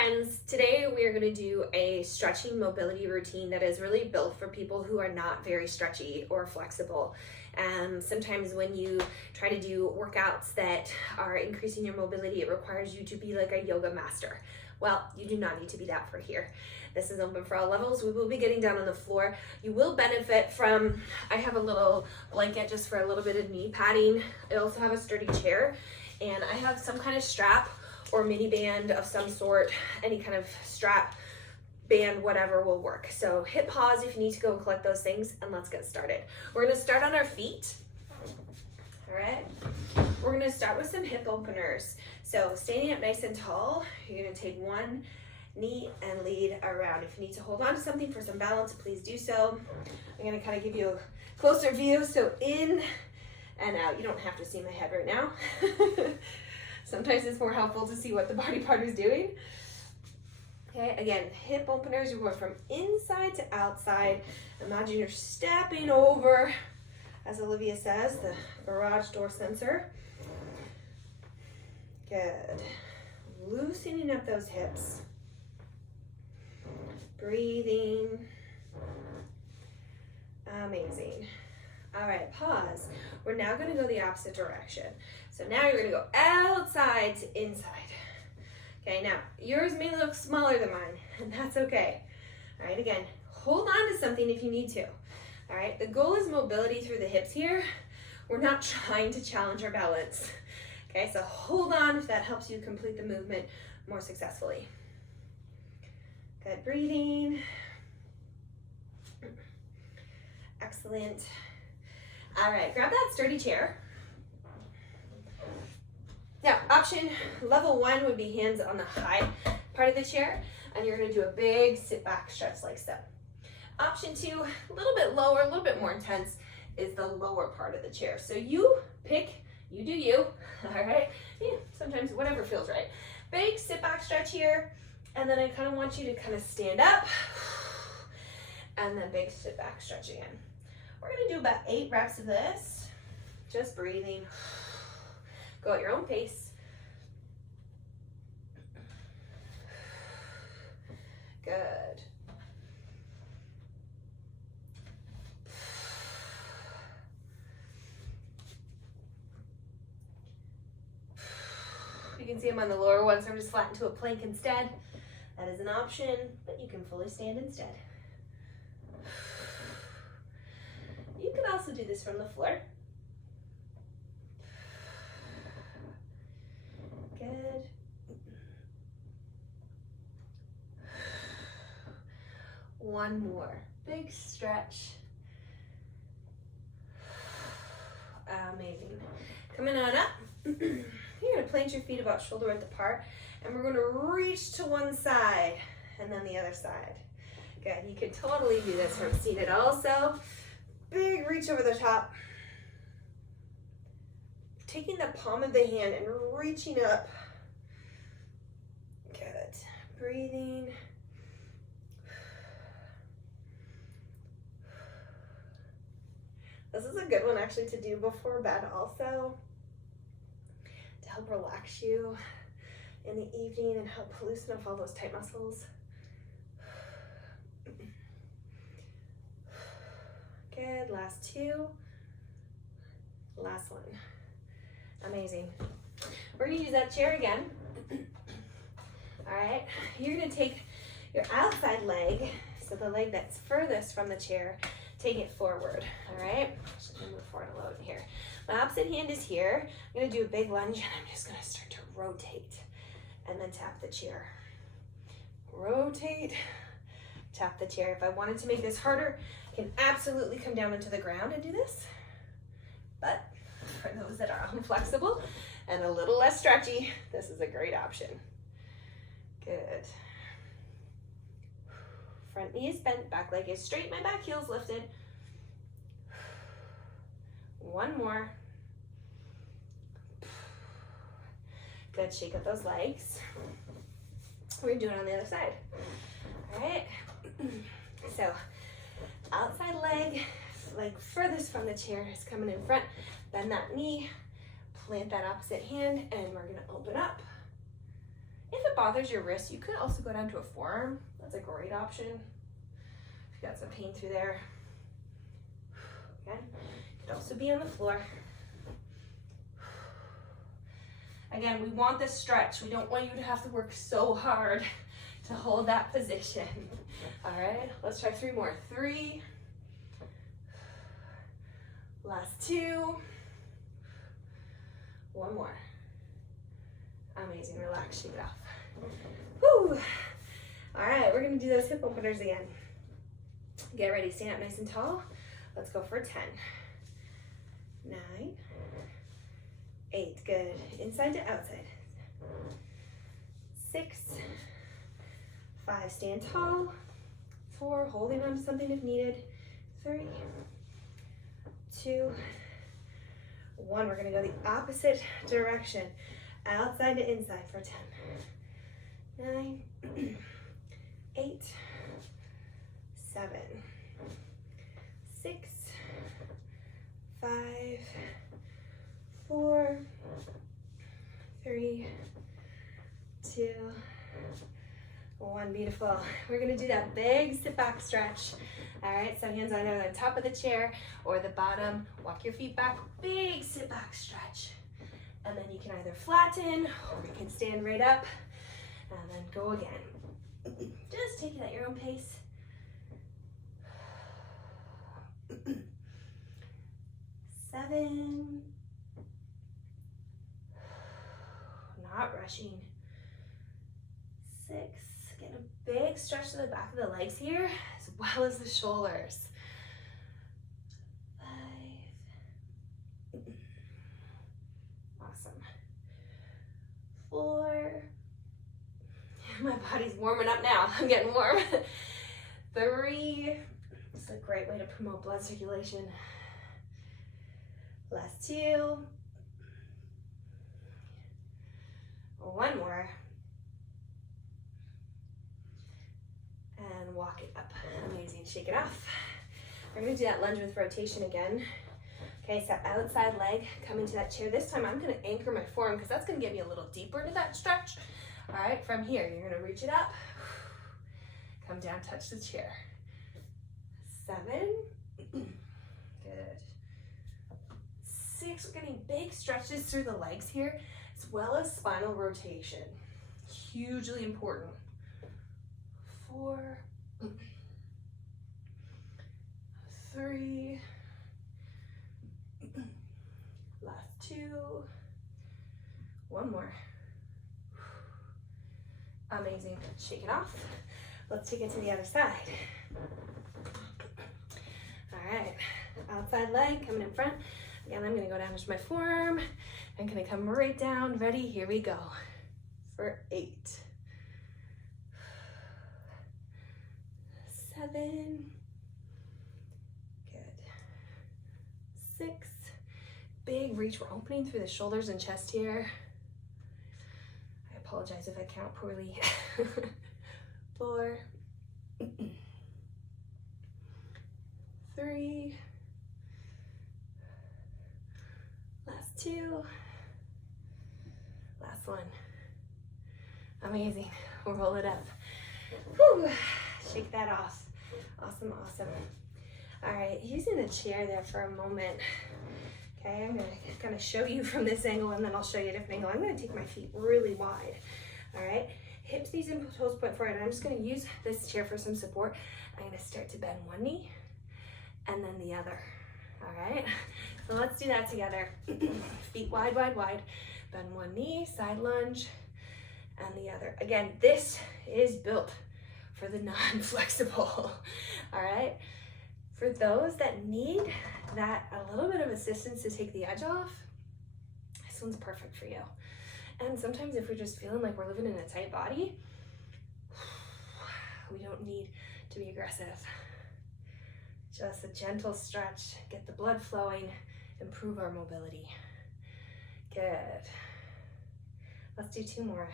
friends, today we are going to do a stretching mobility routine that is really built for people who are not very stretchy or flexible. Sometimes when you try to do workouts that are increasing your mobility, it requires you to be like a yoga master. Well, you do not need to be that for here. This is open for all levels. We will be getting down on the floor. You will benefit from, I have a little blanket just for a little bit of knee padding. I also have a sturdy chair, and I have some kind of strap or mini band of some sort. Any kind of strap, band, whatever will work. So hit pause if you need to go and collect those things, and let's get started. We're gonna start on our feet. All right, we're gonna start with some hip openers. So standing up nice and tall, you're gonna take one knee and lead around. If you need to hold on to something for some balance, please do so. I'm gonna kind of give you a closer view. So in and out. You don't have to see my head right now. Sometimes it's more helpful to see what the body part is doing. Okay, again, hip openers, you're going from inside to outside. Imagine you're stepping over, as Olivia says, the garage door sensor. Good. Loosening up those hips. Breathing. Amazing. All right, pause. We're now going to go the opposite direction. So now you're going to go outside to inside. Okay, now yours may look smaller than mine, and that's okay. All right, again, hold on to something if you need to. All right, the goal is mobility through the hips here. We're not trying to challenge our balance. Okay, so hold on if that helps you complete the movement more successfully. Good breathing. Excellent. All right, grab that sturdy chair. Now, option level one would be hands on the high part of the chair, and you're gonna do a big sit back stretch like so. Option two, a little bit lower, a little bit more intense, is the lower part of the chair. So you pick, you do you, all right? Yeah, sometimes whatever feels right. Big sit back stretch here, and then I kind of want you to kind of stand up, and then big sit back stretch again. We're gonna do about 8 reps of this, just breathing. Go at your own pace. Good. You can see I'm on the lower one, so I'm just flattened to a plank instead. That is an option, but you can fully stand instead. You can also do this from the floor. Good. One more. Big stretch. Amazing. Coming on up. You're going to plant your feet about shoulder width apart, and we're going to reach to one side and then the other side. Good. You can totally do this from seated also. Big reach over the top. Taking the palm of the hand and reaching up. Good. Breathing. This is a good one actually to do before bed also, to help relax you in the evening and help loosen up all those tight muscles. Good. Last 2. Last one. Amazing. We're gonna use that chair again. All right, you're gonna take your outside leg, so the leg that's furthest from the chair, take it forward, all right? Just gonna move forward a little bit here. My opposite hand is here. I'm gonna do a big lunge, and I'm just gonna start to rotate, and then tap the chair. Rotate, tap the chair. If I wanted to make this harder, I can absolutely come down into the ground and do this, but for those that are unflexible and a little less stretchy, this is a great option. Good. Front knee is bent, back leg is straight, my back heel is lifted. One more. Good, shake up those legs. We're doing it on the other side. All right. So, outside leg furthest from the chair is coming in front. Bend that knee, plant that opposite hand, and we're gonna open up. If it bothers your wrist, you could also go down to a forearm. That's a great option if you got some pain through there. Again, could also be on the floor. Again, we want this stretch. We don't want you to have to work so hard to hold that position. All right, let's try 3 more. 3, last 2, 1 more. Amazing, relax, shake it off. Woo. All right, we're gonna do those hip openers again. Get ready, stand up nice and tall. Let's go for 10, 9, 8, good. Inside to outside. 6, 5, stand tall. 4, holding on to something if needed. 3, 2, 1. We're gonna go the opposite direction. Outside to inside for 10, 9, 8, 7, 6, 5, 4, 3, 2, 1. Beautiful. We're gonna do that big sit back stretch. All right, so hands either on the top of the chair or the bottom. Walk your feet back, big sit back stretch. And then you can either flatten or you can stand right up and then go again. Just take it at your own pace. 7, not rushing. 6, getting a big stretch to the back of the legs here, as well as the shoulders. 5, awesome. 4, my body's warming up now, I'm getting warm. 3, it's a great way to promote blood circulation. Last 2, 1 more, and walk it up. Amazing, shake it off. We're gonna do that lunge with rotation again. Okay, so outside leg, come into that chair. This time I'm gonna anchor my forearm because that's gonna get me a little deeper into that stretch. All right, from here, you're gonna reach it up, come down, touch the chair. 7, good. 6, we're getting big stretches through the legs here, as well as spinal rotation. Hugely important. 4, 3, last 2, 1 more. Amazing, shake it off. Let's take it to the other side. All right, outside leg coming in front. Again, I'm gonna go down to my forearm. I'm gonna come right down, ready, here we go. For 8, 7, good. 6, big reach, we're opening through the shoulders and chest here. I apologize if I count poorly. 4, 3, last 2, last 1. Amazing, we'll roll it up. Whew. Shake that off. Awesome, awesome. All right, using the chair there for a moment. Okay, I'm gonna kind of show you from this angle and then I'll show you a different angle. I'm gonna take my feet really wide. All right, hips, knees, and toes point forward. I'm just gonna use this chair for some support. I'm gonna start to bend one knee and then the other. All right, so let's do that together. Feet wide, wide, wide. Bend one knee, side lunge, and the other. Again, this is built for the non-flexible. All right, for those that need that a little bit of assistance to take the edge off, this one's perfect for you. And sometimes if we're just feeling like we're living in a tight body, we don't need to be aggressive. Just a gentle stretch, get the blood flowing, improve our mobility. Good. Let's do 2 more.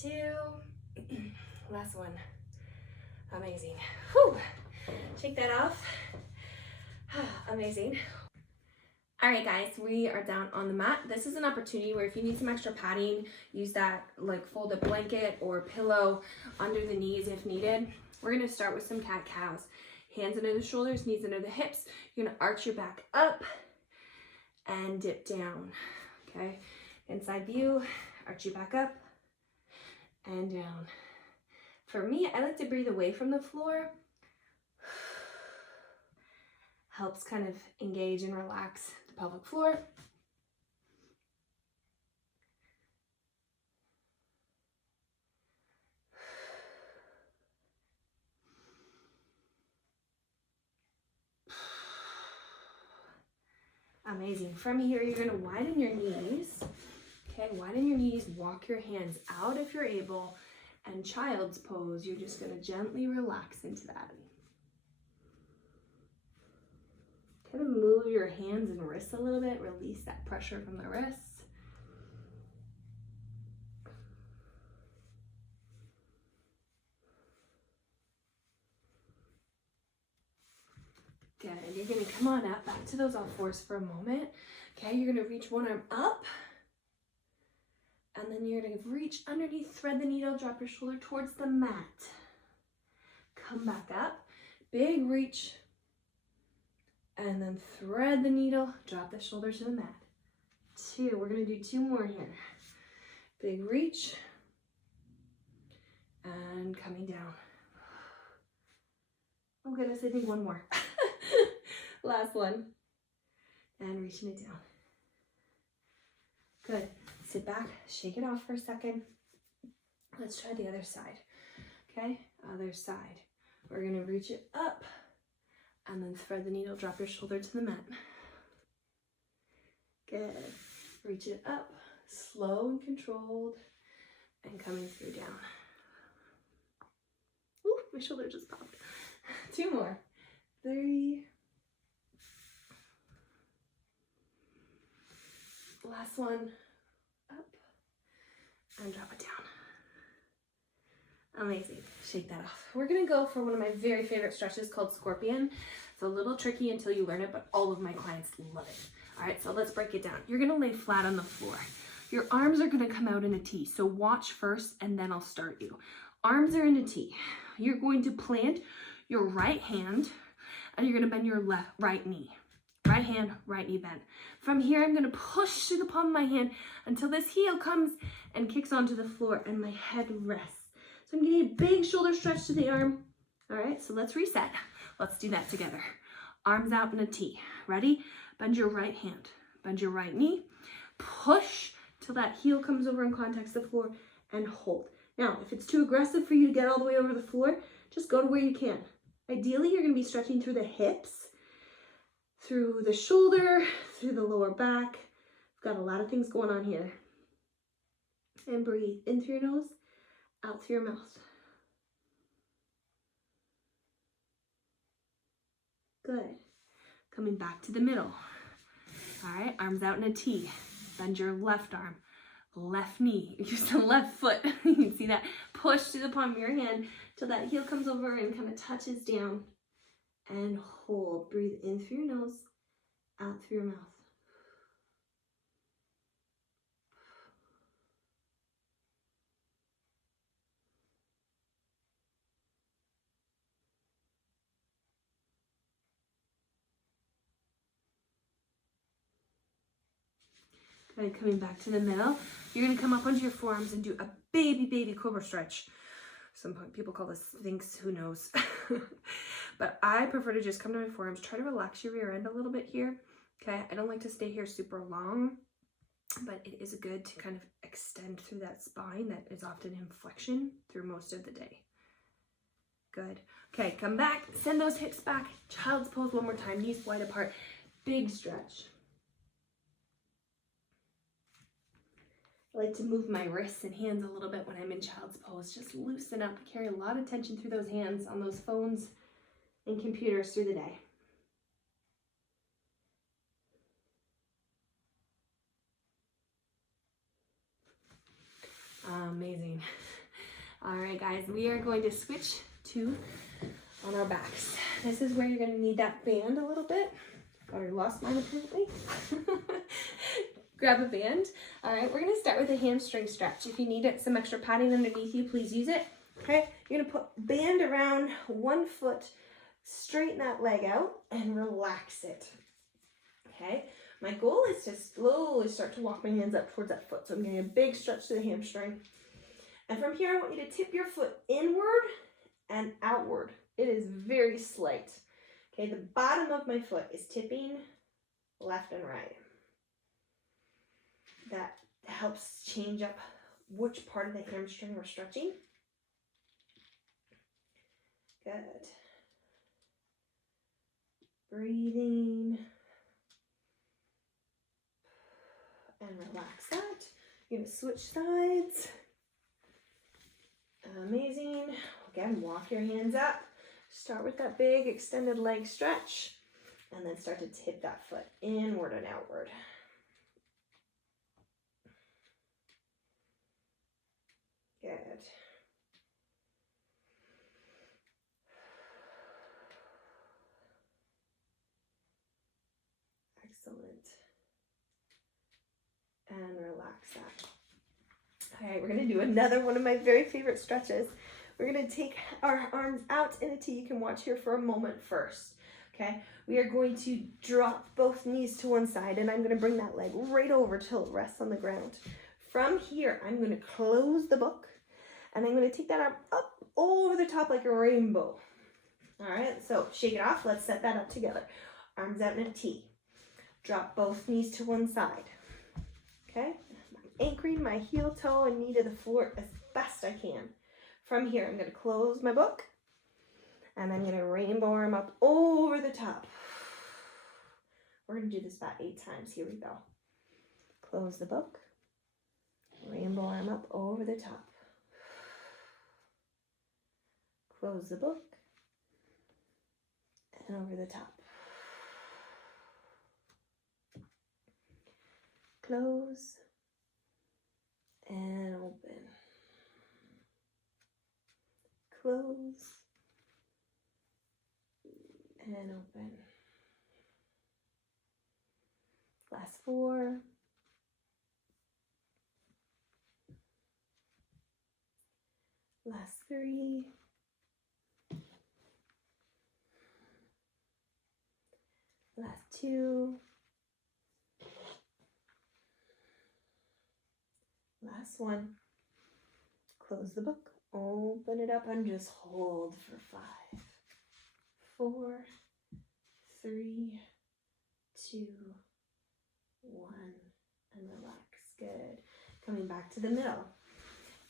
2, last one. Amazing. Whew. Shake that off. Amazing. All right, guys, we are down on the mat. This is an opportunity where if you need some extra padding, use that like folded blanket or pillow under the knees if needed. We're gonna start with some cat-cows. Hands under the shoulders, knees under the hips. You're gonna arch your back up and dip down, okay? Inside view, arch your back up and down. For me, I like to breathe away from the floor. Helps kind of engage and relax the pelvic floor. Amazing. From here, you're gonna widen your knees. Okay, widen your knees, walk your hands out if you're able, and child's pose, you're just gonna gently relax into that. Kind of move your hands and wrists a little bit, release that pressure from the wrists. Good, you're gonna come on up, back to those all fours for a moment. Okay, you're gonna reach one arm up, and then you're gonna reach underneath, thread the needle, drop your shoulder towards the mat. Come back up, big reach, and then thread the needle, drop the shoulder to the mat. 2, we're gonna do 2 more here. Big reach, and coming down. Oh goodness, I think 1 more. Last one, and reaching it down. Good, sit back, shake it off for a second. Let's try the other side, okay? Other side. We're gonna reach it up, and then thread the needle, drop your shoulder to the mat. Good. Reach it up, slow and controlled, and coming through down. Ooh, my shoulder just popped. 2 more. 3. Last one. Up, and drop it down. Amazing. Shake that off. We're gonna go for one of my very favorite stretches called Scorpion. It's a little tricky until you learn it, but all of my clients love it. All right, so let's break it down. You're gonna lay flat on the floor. Your arms are gonna come out in a T, so watch first and then I'll start you. Arms are in a T. You're going to plant your right hand and you're gonna bend your right knee. Right hand, right knee bent. From here, I'm gonna push through the palm of my hand until this heel comes and kicks onto the floor and my head rests. So I'm getting a big shoulder stretch to the arm. All right, so let's reset. Let's do that together. Arms out in a T. Ready? Bend your right hand. Bend your right knee. Push till that heel comes over and contacts the floor and hold. Now, if it's too aggressive for you to get all the way over the floor, just go to where you can. Ideally, you're gonna be stretching through the hips, through the shoulder, through the lower back. We've got a lot of things going on here. And breathe in through your nose, out through your mouth. Good. Coming back to the middle. All right, arms out in a T. Bend your left arm, left knee. Use the left foot. You can see that. Push to the palm of your hand till that heel comes over and kind of touches down. And hold. Breathe in through your nose, out through your mouth. Good. Coming back to the middle. You're going to come up onto your forearms and do a baby cobra stretch. Some people call this Sphinx, who knows. But I prefer to just come to my forearms. Try to relax your rear end a little bit here. Okay, I don't like to stay here super long, but it is good to kind of extend through that spine that is often in flexion through most of the day. Good. Okay, come back, send those hips back. Child's pose 1 more time, knees wide apart. Big stretch. I like to move my wrists and hands a little bit when I'm in child's pose. Just loosen up, carry a lot of tension through those hands on those phones and computers through the day. Amazing. All right, guys, we are going to switch to on our backs. This is where you're going to need that band a little bit. Already lost mine apparently. Grab a band. All right, we're gonna start with a hamstring stretch. If you need some extra padding underneath you, please use it. Okay, you're gonna put band around one foot, straighten that leg out and relax it. Okay, my goal is to slowly start to walk my hands up towards that foot. So I'm getting a big stretch to the hamstring. And from here, I want you to tip your foot inward and outward. It is very slight. Okay, the bottom of my foot is tipping left and right. That helps change up which part of the hamstring we're stretching. Good. Breathing. And relax that. You're gonna switch sides. Amazing. Again, walk your hands up. Start with that big extended leg stretch. And then start to tip that foot inward and outward. Good. Excellent. And relax that. All right, we're gonna do another one of my very favorite stretches. We're gonna take our arms out in a T. You can watch here for a moment first. Okay, we are going to drop both knees to one side, and I'm gonna bring that leg right over till it rests on the ground. From here, I'm gonna close the book, and I'm gonna take that arm up over the top like a rainbow. All right, so shake it off. Let's set that up together. Arms out in a T. Drop both knees to one side. Okay, I'm anchoring my heel, toe, and knee to the floor as best I can. From here, I'm gonna close my book, and I'm gonna rainbow arm up over the top. We're gonna do this about 8 times. Here we go. Close the book. Rainbow arm up over the top. Close the book. And over the top. Close. And open. Close. And open. Last 4. Last 3. Last 2. Last 1. Close the book. Open it up and just hold for 5, 4, 3, 2, 1, and relax. Good. Coming back to the middle.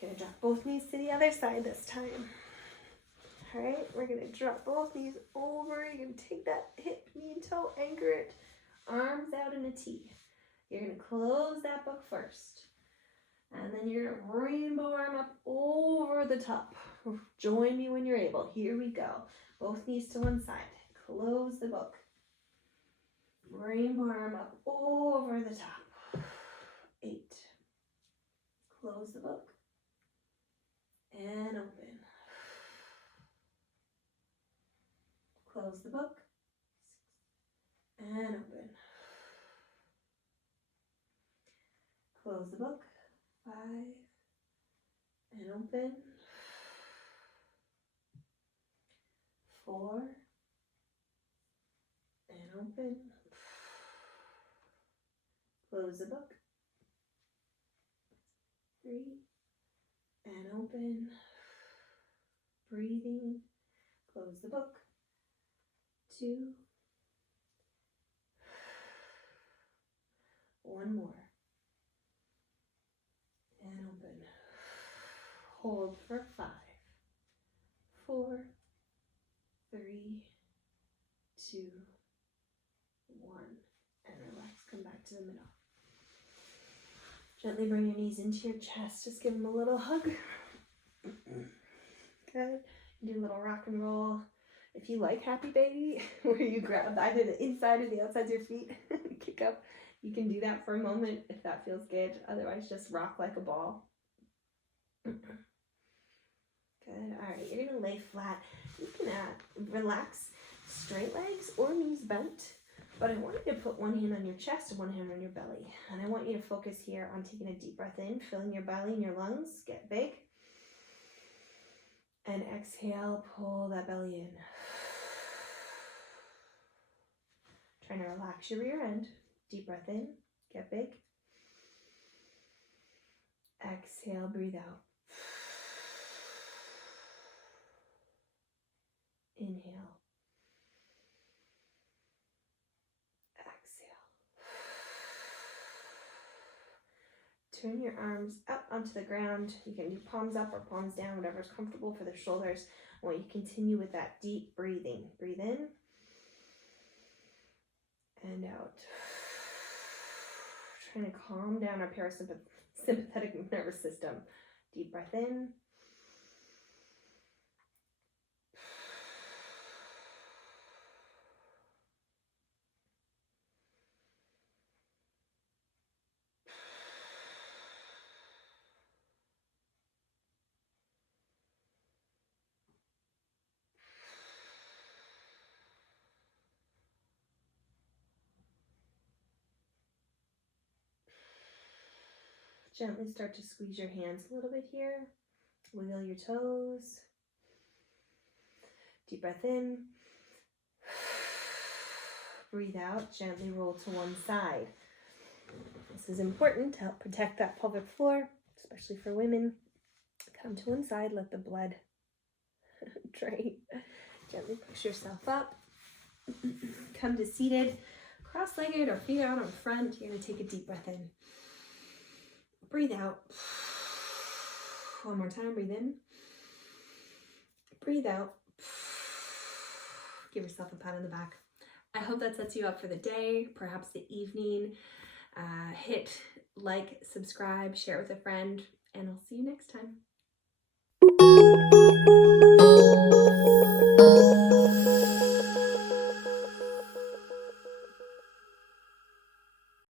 Gonna drop both knees to the other side this time. All right, we're gonna drop both knees over. You're gonna take that hip, knee, and toe, anchor it, arms out in a T. You're gonna close that book first. And then you're gonna rainbow arm up over the top. Join me when you're able. Here we go. Both knees to one side. Close the book. Rainbow arm up over the top. 8. Close the book. And open. Close the book. And open. Close the book. 5. And open. 4. And open. Close the book. 3. And open. Breathing. Close the book. 2. 1 more. And open. Hold for 5, 4, 3, 2, 1. And relax. Come back to the middle. Gently bring your knees into your chest. Just give them a little hug. Good. Do a little rock and roll. If you like Happy Baby, where you grab either the inside or the outside of your feet, kick up, you can do that for a moment if that feels good. Otherwise, just rock like a ball. Good. All right, you're going to lay flat. You can relax straight legs or knees bent. But I want you to put one hand on your chest and one hand on your belly. And I want you to focus here on taking a deep breath in, filling your belly and your lungs, get big. And exhale, pull that belly in. Trying to relax your rear end. Deep breath in, get big. Exhale, breathe out. Inhale. Exhale. Turn your arms up onto the ground. You can do palms up or palms down, whatever's comfortable for the shoulders. I want you to continue with that deep breathing. Breathe in and out. Trying to calm down our parasympathetic nervous system. Deep breath in. Gently start to squeeze your hands a little bit here. Wiggle your toes. Deep breath in. Breathe out. Gently roll to one side. This is important to help protect that pelvic floor, especially for women. Come to one side. Let the blood drain. Gently push yourself up. Come to seated, cross-legged or feet out in front. You're going to take a deep breath in. Breathe out. One more time. Breathe in. Breathe out. Give yourself a pat on the back. I hope that sets you up for the day, perhaps the evening. Hit like, subscribe, share it with a friend, and I'll see you next time.